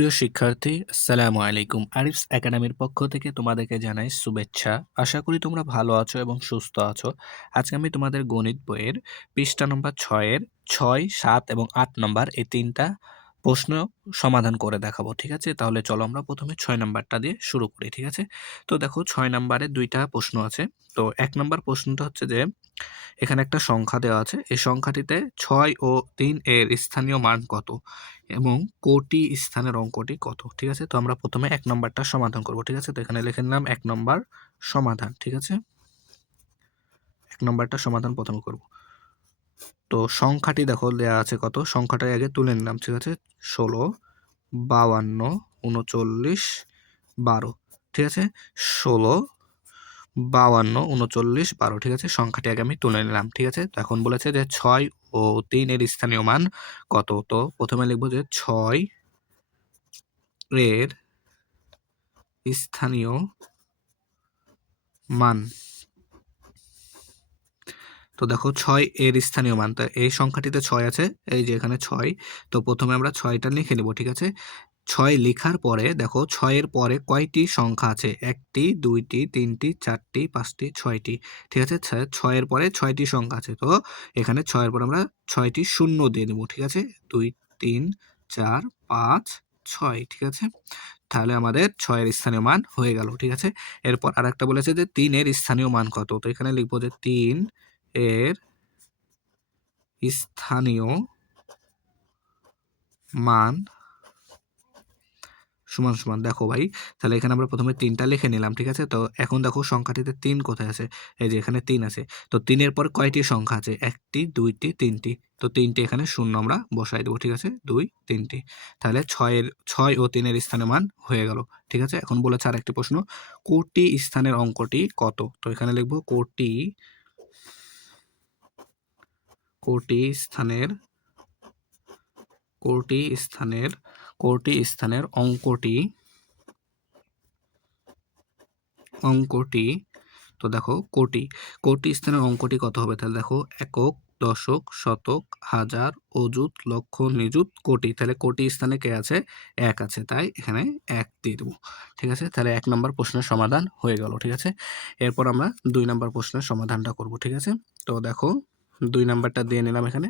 সুপ্রিয় শিক্ষার্থী, আসসালামু আলাইকুম। আরিফস একাডেমির পক্ষ থেকে তোমাদেরকে জানাই শুভেচ্ছা। আশা করি তোমরা ভালো আছো এবং সুস্থ আছো। আজকে আমি তোমাদের গণিত বইয়ের পৃষ্ঠা নম্বর ৬ এর ৬, ৭ এবং ৮ নম্বর এই ৩টা প্রশ্ন সমাধান করে দেখাবো। ঠিক আছে? তাহলে চলো আমরা প্রথমে ৬ নাম্বারটা দিয়ে শুরু করি। ঠিক আছে? তো দেখো ৬ নাম্বারে ২টা প্রশ্ন আছে। তো ১ নাম্বার প্রশ্নটা হচ্ছে যে এখানে একটা সংখ্যা দেওয়া আছে। এই সংখ্যাটিতে ৬ ও ৩ এর স্থানীয় মান কত? এবং কোটি স্থানের অঙ্কটি কত? ঠিক আছে? তো আমরা প্রথমে ১ নাম্বারটা সমাধান করব। ঠিক আছে? তো এখানে লিখে নিলাম ১ নাম্বার সমাধান। ঠিক আছে? ১ নাম্বারটা সমাধান প্রথমে করব। তো সংখ্যাটি দেখো দেয়া আছে কত? সংখ্যাটা আগে তুলে নিলাম। ঠিক আছে? ১৬, ৫২, ৩৯, ১২। ঠিক আছে? ১৬, ৫২, ৩৯, ১২। ঠিক আছে? সংখ্যাটি আগে আমি তুলে নিলাম। ঠিক আছে? তো এখন বলেছে যে ৬ ও ৩ এর স্থানীয় মান কত? তো প্রথমে লিখব যে ৬ এর স্থানীয় মান। তো দেখো ৬ এর স্থানীয় মান। তো এই সংখ্যাটিতে ৬ আছে, এই যে এখানে ৬। তো প্রথমে আমরা ৬টা লিখে নেব। ঠিক আছে? ৬ লিখার পরে দেখো ৬ এর পরে কয়টি সংখ্যা আছে? ১টি, ২টি, ৩টি, ৪টি, ৫টি, ৬টি। ঠিক আছে? ৬ এর পরে ৬টি সংখ্যা আছে। তো এখানে ৬ এর পরে আমরা ৬টি শূন্য দিয়ে দেব। ঠিক আছে? ২, ৩, ৪, ৫, ৬। ঠিক আছে? তাহলে আমাদের ৬ এর স্থানীয় মান হয়ে গেল। ঠিক আছে? এরপর আরেকটা বলেছে যে ৩ এর স্থানীয় মান কত? তো এখানে লিখব যে ৩ এর স্থানীয় মান সমান সমান দেখো ভাই, তাহলে এখানে আমরা প্রথমে ৩টা লিখে নিলাম। ঠিক আছে? তো এখন দেখো সংখ্যাটিতে ৩ কোথায় আছে? এই যে এখানে ৩ আছে। তো ৩ এর পর কয়টি সংখ্যা আছে? ১টি, ২টি, ৩টি। তো ৩টি এখানে শূন্য আমরা বসাই দেবো। ঠিক আছে? ২, ৩টি। তাহলে ৬ ও ৩ এর স্থানীয় মান হয়ে গেল। ঠিক আছে? এখন বলেছে আরেকটি প্রশ্ন, কোটি স্থানের অঙ্কটি কত? তো এখানে লিখব কোটি স্থানের কোটি স্থানের কোটি স্থানের অঙ্কটি। তো দেখো কোটি স্থানের অঙ্কটি কত হবে? তাহলে দেখো একক, দশক, শতক, হাজার, অযুত, লক্ষ, নিযুত, কোটি। তাহলে কোটি স্থানে কে আছে? ১ আছে, তাই এখানে ১ দিয়ে দেবো। ঠিক আছে? তাহলে ১ নম্বর প্রশ্নের সমাধান হয়ে গেল। ঠিক আছে? এরপর আমরা ২ নম্বর প্রশ্নের সমাধানটা করব। ঠিক আছে? তো দেখো ২ নাম্বারটা দিয়ে নিলাম এখানে,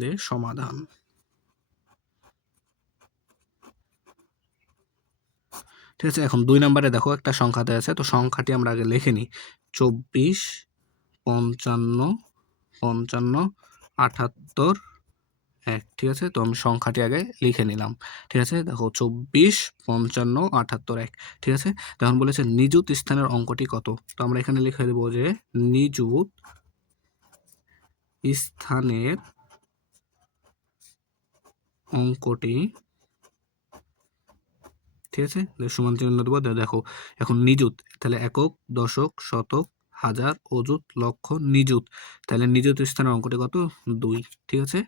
দিয়ে সমাধান। ঠিক আছে? এখন ২ নাম্বারে দেখো একটা সংখ্যা দেয়া আছে। তো সংখ্যাটি আমরা আগে লিখে নিই। ২৪, ৫৫, ৫৫, ৭৮, ১। ঠিক আছে? তো আমি সংখ্যাটি আগে লিখে নিলাম। ঠিক আছে? দেখো ২৪, ৫৫, ৭৮, ১। ঠিক আছে? তখন বলেছে নিযুত স্থানের অঙ্কটি কত? তো আমরা এখানে লিখে দেব যে নিযুত স্থানের অঙ্কটি। ঠিক আছে? সমান চিহ্ন দেবো। দেখো এখন নিযুত, তাহলে একক, দশক, শতক, হাজার, অযুত, লক্ষ, নিযুত। তাহলে নিযুত স্থানের অঙ্কটি কত? ২। ঠিক আছে?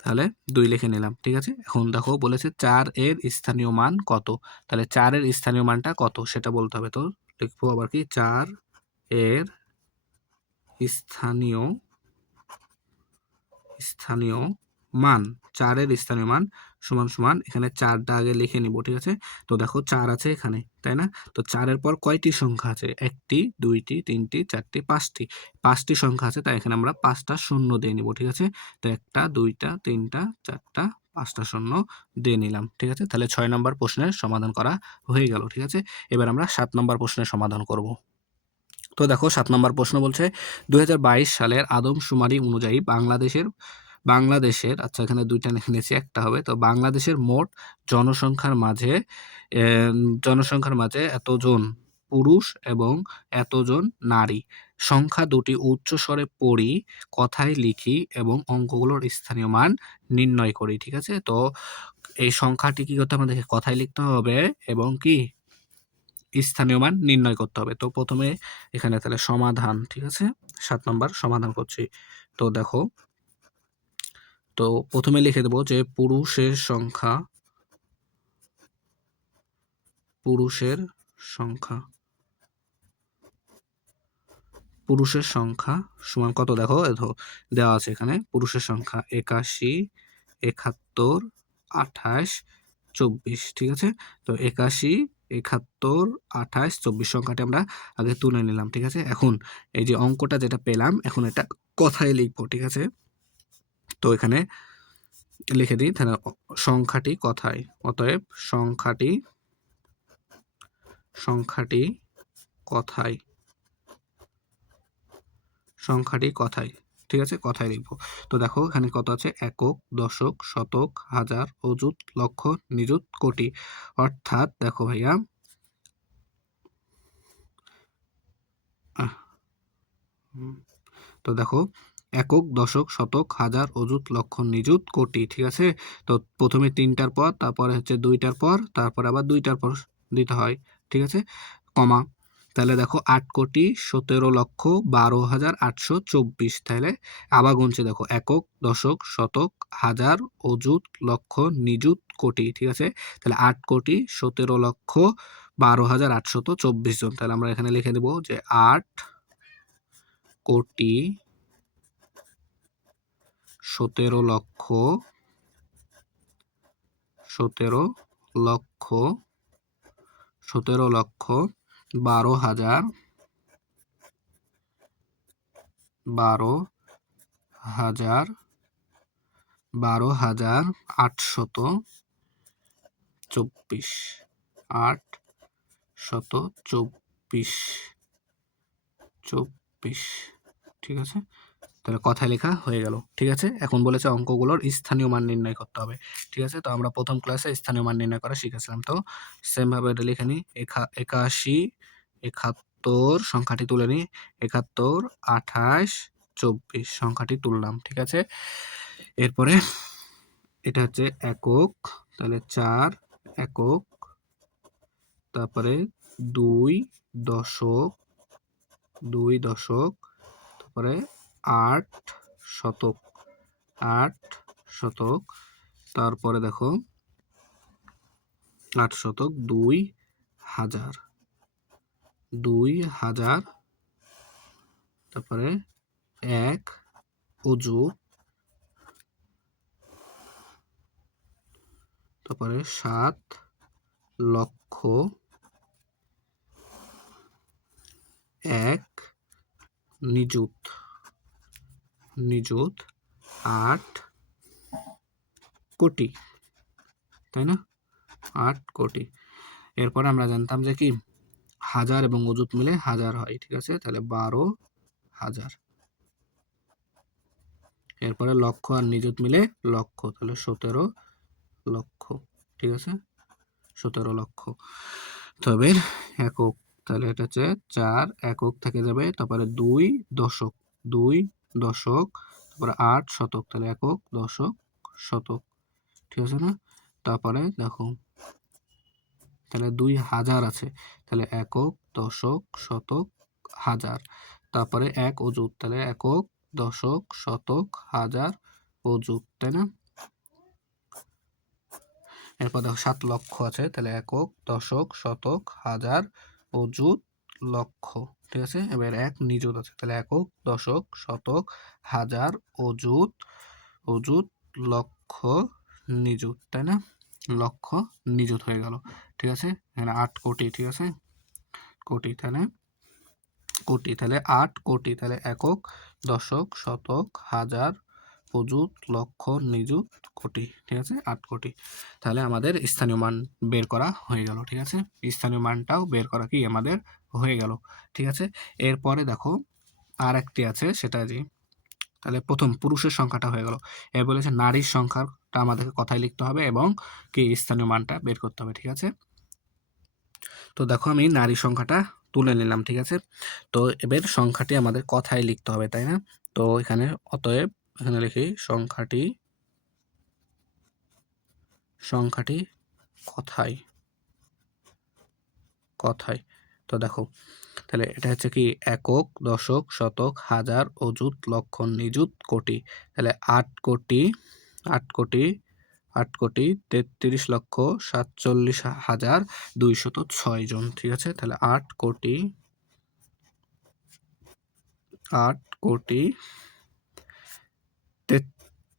তাহলে ২ লিখে নিলাম। ঠিক আছে? এখন দেখো বলেছে ৪ এর স্থানীয় মান কত? তাহলে ৪ এর স্থানীয় মানটা কত সেটা বলতে হবে। তো লিখবো আবার কি ৪ এর স্থানীয় স্থানীয় মান। ৪ এর স্থানীয় মান সমান সমান এখানে ৪টা আগে লিখে নিব। ঠিক আছে? তো দেখো ৪ আছে এখানে, তাই না? তো ৪ এর পর কয়টি সংখ্যা আছে? ১টি, ২টি, ৩টি, ৪টি, ৫টি। ৫টি সংখ্যা আছে, তাই এখানে আমরা ৫টা শূন্য দিয়ে নিব। ঠিক আছে? তো ১টা, ২টা, ৩টা, ৪টা, ৫টা শূন্য দিয়ে নিলাম। ঠিক আছে? তাহলে ৬ নম্বর প্রশ্নের সমাধান করা হয়ে গেল। ঠিক আছে? এবার আমরা ৭ নম্বর প্রশ্নের সমাধান করব। তো দেখো ৭ নম্বর প্রশ্ন বলছে ২০২২ সালের আদমশুমারি অনুযায়ী বাংলাদেশের আচ্ছা এখানে ২টা নিয়েছি, একটা হবে। তো বাংলাদেশের মোট জনসংখ্যার মাঝে এতজন পুরুষ এবং এতজন নারী সংখ্যা দুটি উচ্চস্বরে পড়ি, কথায় লিখি এবং অঙ্কগুলোর স্থানীয় মান নির্ণয় করি। ঠিক আছে? তো এই সংখ্যাটি কি করতে হবে? আমাদেরকে কথায় লিখতে হবে এবং কি স্থানীয় মান নির্ণয় করতে হবে। তো প্রথমে এখানে তাহলে সমাধান। ঠিক আছে? ৭ নম্বর সমাধান করছি। তো দেখো, তো প্রথমে লিখে দেব যে পুরুষের সংখ্যা সমান কত? দেখো দেওয়া আছে এখানে পুরুষের সংখ্যা ৮১, ৭১, ২৮, 24, ঠিক আছে। তো 81, 71, 28, 24 সংখ্যাটি আমরা আগে তুলে নিলাম, ঠিক আছে। এখন এই যে অঙ্কটা যেটা পেলাম, এখন এটা কথায় লিখবো, ঠিক আছে। তো এখানে লিখে দিই তাহলে সংখ্যাটি কথায়, অতএব সংখ্যাটি কথায়, সংখ্যাটি কথায়, ঠিক আছে, কথায় লিখবো। তো দেখো এখানে কত আছে, একক, দশক, শতক, হাজার, অযুত, লক্ষ, নিযুত, কোটি। অর্থাৎ দেখো ভাইয়া, তো দেখো একক, দশক, শতক, হাজার, অযুত, লক্ষ, নিযুত, কোটি, ঠিক আছে। তো প্রথমে 3টার পর, তারপরে হচ্ছে 2টার পর, তারপর আবার 2টার পর দিতে হয়, ঠিক আছে, কমা। তাহলে দেখো 8,17,12,824, তাহলে আবার গুনছে দেখো একক, দশক, শতক, হাজার, অযুত, লক্ষ, নিযুত, কোটি, ঠিক আছে। তাহলে 8,17,12,824 জন। তাহলে আমরা এখানে লিখে দেবো যে 8,24,12,824, 824, ঠিক আছে। তাহলে কথায় লেখা হয়ে গেল, ঠিক আছে। এখন বলেছে অঙ্কগুলোর স্থানীয় মান নির্ণয় করতে হবে, ঠিক আছে। তো আমরা প্রথম ক্লাসে স্থানীয় মান নির্ণয় করা শিখেছিলাম। তো সেম ভাবে এটা লিখে নিই, 81, 71 সংখ্যাটি তুলে নিই, 71, 28, 24 সংখ্যাটি তুললাম, ঠিক আছে। এরপরে এটা হচ্ছে একক, তাহলে 4 একক, তারপরে 2 দশক, তারপরে 8 শতক, 8 শতক, তারপরে দেখো 8 শতক, 2,000, তারপরে 1 অযুত, তারপরে 7 লক্ষ, 1 নিযুত, 8 কোটি, তাই না, 8 কোটি। এরপরে আমরা জানতাম যে কি হাজার এবং অযুত মিলে হাজার হয়, ঠিক আছে। তাহলে 12,000। এরপরে লক্ষ আর নিযুত মিলে লক্ষ, তাহলে 17 লক্ষ, ঠিক আছে, 17 লক্ষ। তবে একক, তাহলে এটা হচ্ছে 4 একক থেকে যাবে, তারপরে 2 দশক, 2 দশক, তারপরে 8 শতক, তাহলে একক, দশক, শতক, ঠিক আছে না। তারপরে দেখো তাহলে 2,000 আছে, তাহলে একক, দশক, শতক, হাজার, তারপরে 1 অযুত, তাহলে একক, দশক, শতক, হাজার, অযুত, তাই না। এরপর দেখো 7 লক্ষ আছে, তাহলে একক, দশক, শতক, হাজার, অযুত, লক্ষ, ঠিক আছে। এবার 1 নিযুত আছে, তাহলে একক, দশক, শতক, হাজার, অযুত, লক্ষ, নিযুত, তাই না, লক্ষ, নিযুত হয়ে গেল, ঠিক আছে। এখানে 8 কোটি, ঠিক আছে, কোটি, তাহলে কোটি, তাহলে 8 কোটি, তাহলে একক, দশক, শতক, হাজার, অযুত, লক্ষ, নিযুত, কোটি, ঠিক আছে, 8 কোটি। তাহলে আমাদের স্থানীয় মান বের করা হয়ে গেল, ঠিক আছে। স্থানীয় মানটাও বের করা কি আমাদের হয়ে গেল, ঠিক আছে। এরপরে দেখো আর একটি আছে, সেটা যে তাহলে প্রথম পুরুষের সংখ্যাটা হয়ে গেল। এর বলেছে নারীর সংখ্যাটা আমাদেরকে কথায় লিখতে হবে এবং কি স্থানীয় মানটা বের করতে হবে, ঠিক আছে। তো দেখো আমি নারী সংখ্যাটা তুলে নিলাম, ঠিক আছে। তো এবার সংখ্যাটি আমাদের কথায় লিখতে হবে, তাই না। তো এখানে অতএব এখানে লিখি সংখ্যাটি কথায়, তো দেখো তাহলে এটা হচ্ছে কি একক, দশক, শতক, হাজার, অযুত, লক্ষ, নিযুত, কোটি। তাহলে 8 কোটি, 8,47,47,206 জন, ঠিক আছে। তাহলে 8 কোটি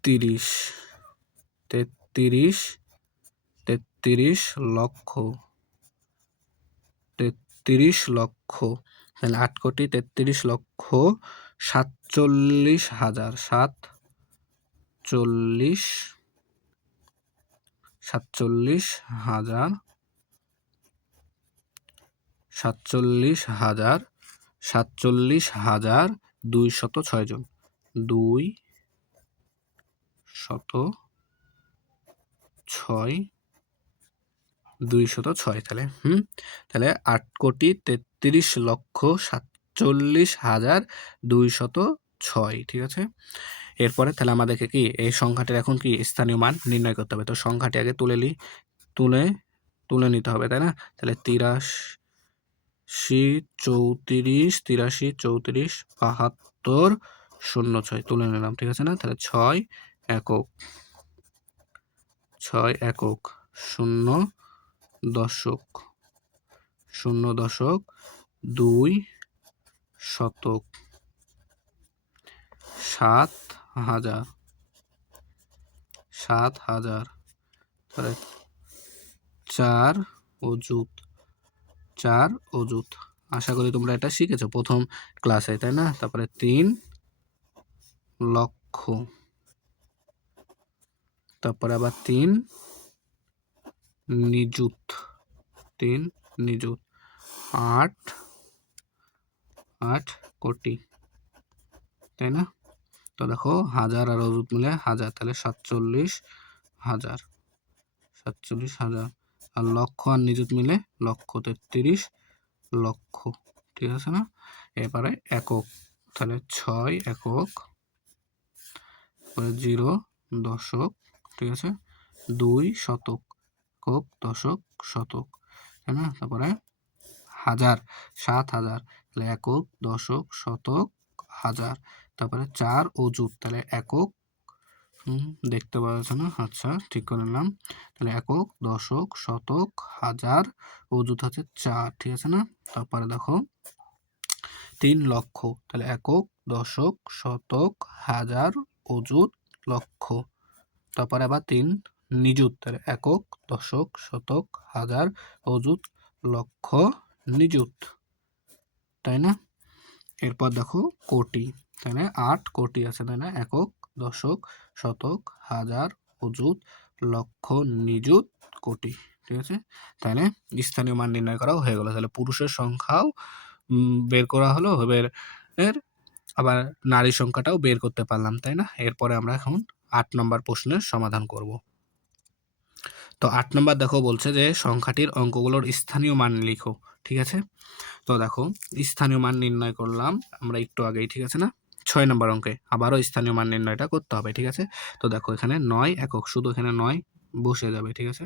33 লক্ষ, 33 লক্ষ, তাহলে 8,33,47,000, 47,206 জন, 206 তাহলে তাহলে 8,33,47,206, ঠিক আছে। এরপরে তাহলে আমাদেরকে কি এই সংখ্যাটির এখন কি স্থানীয় মান নির্ণয় করতে হবে। তো সংখ্যাটি আগে তুলে নিতে হবে, তাই না। তাহলে 83, 34, 73, 74, 06 তুলে নিলাম, ঠিক আছে না। তাহলে 6 একক, 0 দশক, 2 শতক, 7,000, তাহলে 4 অযুত। আশা করি তোমরা এটা শিখেছো প্রথম ক্লাসে, তাই না। তারপরে 3 লক্ষ, তারপরে আবার 3 নিযুত, 8 কোটি, তাই না। তো দেখো 1000 আর অযুত মিলে 1000, তাহলে 47,000, আর লক্ষ আর নিযুত মিলে 1,33 লক্ষ, ঠিক আছে না। এবারে একক, তাহলে 6 একক, 0 দশক, ঠিক আছে, 2 শতক, একক দশক শতক, তাই না। তারপরে 1000, 7,000, তাহলে একক দশক শতক 1000, তারপরে 4 অযুত, তাহলে একক, দেখতে পাওয়া যাচ্ছে না, আচ্ছা ঠিক করে নিলাম। তাহলে একক দশক শতক 1000, অযুত হচ্ছে 4, ঠিক আছে না। তারপরে দেখো 3 লক্ষ, তাহলে একক দশক শতক 1000, অযুত লক্ষ, তারপরে আবার 3 নিযুত, তাহলে একক দশক শতক 1000, অযুত লক্ষ নিযুত, তাই না। এরপর দেখো কোটি, তাই না, 8 কোটি আছে, তাই না। একক দশক শতক 1000, অযুত লক্ষ নিযুত কোটি, ঠিক আছে। তাহলে স্থানীয় মান নির্ণয় করাও হয়ে গেল। তাহলে পুরুষের সংখ্যাও বের করা হলো, এর আবার নারীর সংখ্যাটাও বের করতে পারলাম, তাই না। এরপরে আমরা এখন 8 নম্বর প্রশ্নের সমাধান করব। তো 8 নম্বর দেখো বলছে যে সংখ্যাটির অঙ্কগুলোর স্থানীয় মান লিখো, ঠিক আছে। তো দেখো স্থানীয় মান নির্ণয় করলাম আমরা একটু আগেই, ঠিক আছে না। 6 নম্বর অঙ্কে আবারও স্থানীয় মান নির্ণয়টা করতে হবে, ঠিক আছে। তো দেখো এখানে 9 একক, শুধু এখানে 9 বসে যাবে, ঠিক আছে,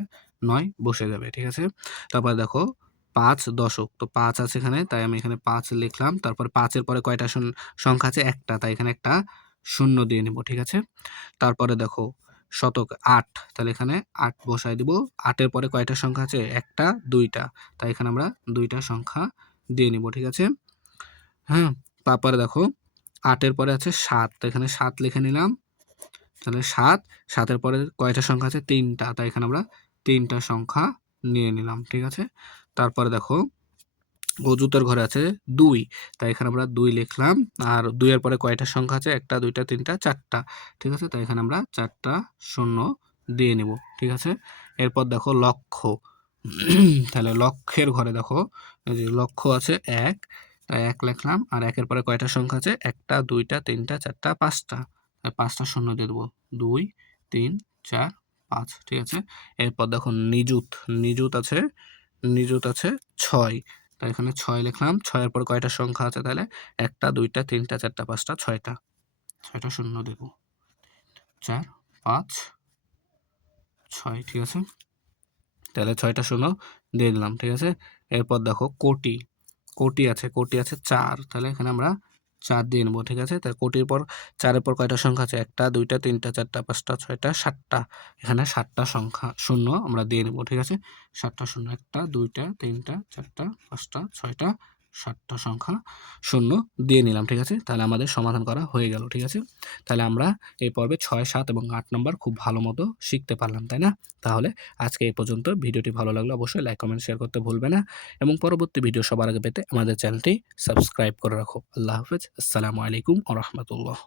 9 বসে যাবে, ঠিক আছে। তারপর দেখো 5 দশক, তো 5 আছে এখানে, তাই আমি এখানে 5 লিখলাম। তারপর 5 এর পরে কয়টা সংখ্যা আছে, একটা, তাই এখানে একটা 0 দিয়ে নিব, ঠিক আছে। তারপরে দেখো শতক 8, তাহলে এখানে 8 বসাই দিব। 8 এর পরে কয়টা সংখ্যা আছে, একটা, দুইটা, তাই এখানে আমরা দুইটা সংখ্যা দিয়ে নিব, ঠিক আছে। হ্যাঁ, তারপরে দেখো 8 এর পরে আছে 7, তো এখানে 7 লিখে নিলাম। তাহলে 7 এর পরে কয়টা সংখ্যা আছে, তিনটা, তাই এখানে আমরা তিনটা সংখ্যা নিয়ে নিলাম, ঠিক আছে। তারপরে দেখো অযুতের ঘরে আছে 2, তাই এখানে আমরা 2 লিখলাম। আর 2 এর পরে কয়টা সংখ্যা আছে, একটা, দুইটা, তিনটা, চারটা, ঠিক আছে, তাই এখানে আমরা 4টা শূন্য দিয়ে নিব, ঠিক আছে। এরপর দেখো লক্ষ, তাহলে লক্ষের ঘরে দেখো যে লক্ষ আছে 1, তাই 1 লিখলাম। আর 1 এর পরে কয়টা সংখ্যা আছে, একটা, দুইটা, তিনটা, চারটা, পাঁচটা, তাই 5টা শূন্য দিয়ে দেবো, 2, 3, 4, 5, ঠিক আছে। এরপর দেখো নিযুত আছে 6, তাই এখানে 6 লিখলাম। 6 এর পর কয়টা সংখ্যা আছে, তাহলে একটা, দুইটা, তিনটা, চারটা, পাঁচটা, 6টা শূন্য দেব, 4, 5, 6, ঠিক আছে। তাহলে 6টা শূন্য দিয়ে দিলাম, ঠিক আছে। এরপর দেখো কোটি আছে 4, তাহলে এখানে আমরা 4 দিয়ে নেবো, ঠিক আছে। তাহলে কোটির পর 4 পর কয়টা সংখ্যা আছে, একটা, দুইটা, তিনটা, চারটা, পাঁচটা, 6টা, 7টা, এখানে 7টা সংখ্যা শূন্য আমরা দিয়ে নেবো, ঠিক আছে। 7টা শূন্য, একটা, দুইটা, তিনটা, চারটা, পাঁচটা, 6টা, 7টা সংখ্যা শূন্য দিয়ে নিলাম, ঠিক আছে? তাহলে আমাদের সমাধান করা হয়ে গেল, ঠিক আছে? তাহলে আমরা এই পর্বে 6, 7 এবং 8 নাম্বার খুব ভালো মতো শিখতে পারলাম, তাই না? তাহলে আজকে এই পর্যন্ত। ভিডিওটি ভালো লাগলে অবশ্যই লাইক, কমেন্ট, শেয়ার করতে ভুলবে না এবং পরবর্তী ভিডিও সবার আগে পেতে আমাদের চ্যানেলটি সাবস্ক্রাইব করে রাখো। আল্লাহ হাফেজ। আসসালামু আলাইকুম ওয়া রাহমাতুল্লাহ।